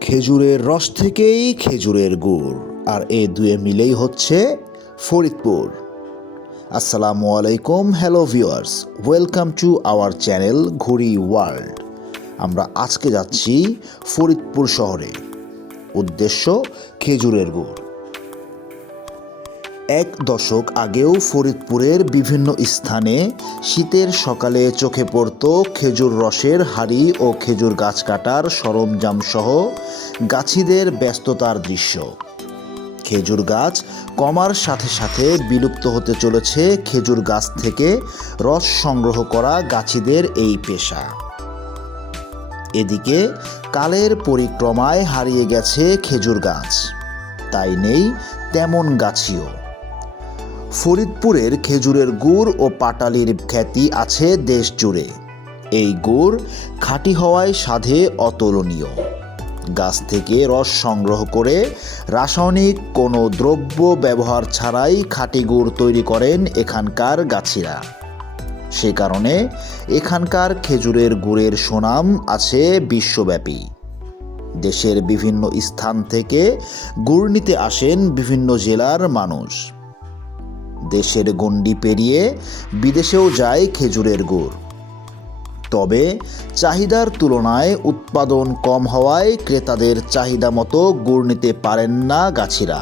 খেজুরের রস থেকেই খেজুরের গুড়। আর এ দুয়ে মিলেই হচ্ছে ফরিদপুর। আসসালামু আলাইকুম, hello viewers. Welcome to our channel Ghuri world. আমরা আজকে যাচ্ছি ফরিদপুর শহরে। উদ্দেশ্য, খেজুরের গুড়। এক দশক আগেও ফরিদপুরের বিভিন্ন স্থানে শীতের সকালে চোখে পড়ত খেজুর রসের হাড়ি ও খেজুর গাছ কাটার সরঞ্জাম সহ গাছিদের ব্যস্ততার দৃশ্য। খেজুর গাছ কমার সাথে সাথে বিলুপ্ত হতে চলেছে খেজুর গাছ থেকে রস সংগ্রহ করা গাছিদের এই পেশা। এদিকে কালের পরিক্রমায় হারিয়ে গেছে খেজুর গাছ। তাই নেই তেমন গাছিও। ফরিদপুরের খেজুরের গুড় ও পাটালির খ্যাতি আছে দেশ জুড়ে এই গুড় খাঁটি হওয়ায় স্বাদে অতুলনীয়। গাছ থেকে রস সংগ্রহ করে রাসায়নিক কোনো দ্রব্য ব্যবহার ছাড়াই খাঁটি গুড় তৈরি করেন এখানকার গাছিরা। সে কারণে এখানকার খেজুরের গুড়ের সুনাম আছে বিশ্বব্যাপী। দেশের বিভিন্ন স্থান থেকে গুড় নিতে আসেন বিভিন্ন জেলার মানুষ। দেশের গণ্ডি পেরিয়ে বিদেশেও যায় খেজুরের গুড়। তবে চাহিদার তুলনায় উৎপাদন কম হওয়ায় ক্রেতাদের চাহিদা মতো গুড় নিতে পারেন না গাছিরা।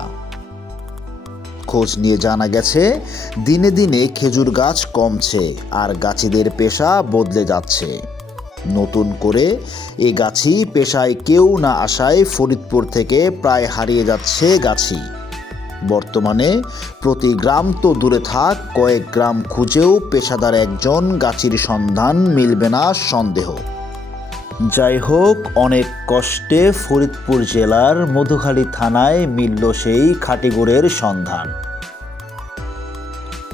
খোঁজ নিয়ে জানা গেছে, দিনে দিনে খেজুর গাছ কমছে আর গাছিদের পেশা বদলে যাচ্ছে। নতুন করে এ গাছি পেশায় কেউ না আসায় ফরিদপুর থেকে প্রায় হারিয়ে যাচ্ছে গাছি। বর্তমানে প্রতি গ্রাম তো দূরে থাক, কয়েক গ্রাম খুঁজেও পেশাদার একজন গাছির সন্ধান মিলবে না সন্দেহ। যাই হোক, অনেক কষ্টে ফরিদপুর জেলার মধুখালী থানায় মিলল সেই খাটিগুড়ের সন্ধান।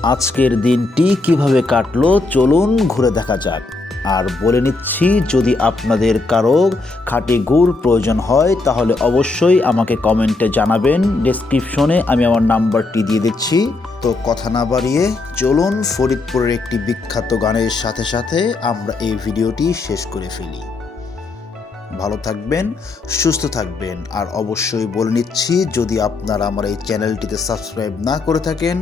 আজকের দিনটি কীভাবে কাটলো, চলুন ঘুরে দেখা যাক। আর বলে নিচ্ছি, যদি আপনাদের কারও খাঁটি গুড় প্রয়োজন হয়, তাহলে অবশ্যই আমাকে কমেন্টে জানাবেন। ডেসক্রিপশনে আমি আমার নাম্বারটি দিয়ে দিচ্ছি। তো কথা না বাড়িয়ে চলুন ফরিদপুরের একটি বিখ্যাত গানের সাথে সাথে আমরা এই ভিডিওটি শেষ করে ফেলি। ভালো থাকবেন, সুস্থ থাকবেন। আর অবশ্যই বলে নিচ্ছি, যদি আপনারা আমার এই চ্যানেলটিতে সাবস্ক্রাইব না করে থাকেন,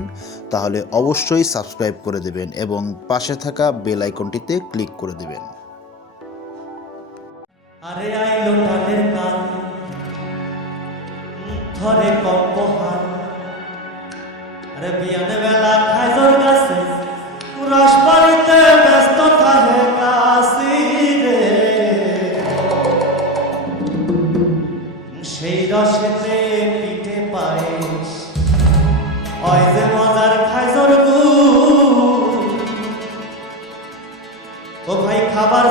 তাহলে অবশ্যই সাবস্ক্রাইব করে দেবেন এবং পাশে থাকা বেল আইকনটিতে ক্লিক করে দেবেন। আরে সেই রসেতে পিঠে পায়েস। হয় যে মজার খাইজর গু ও ভাই খাবার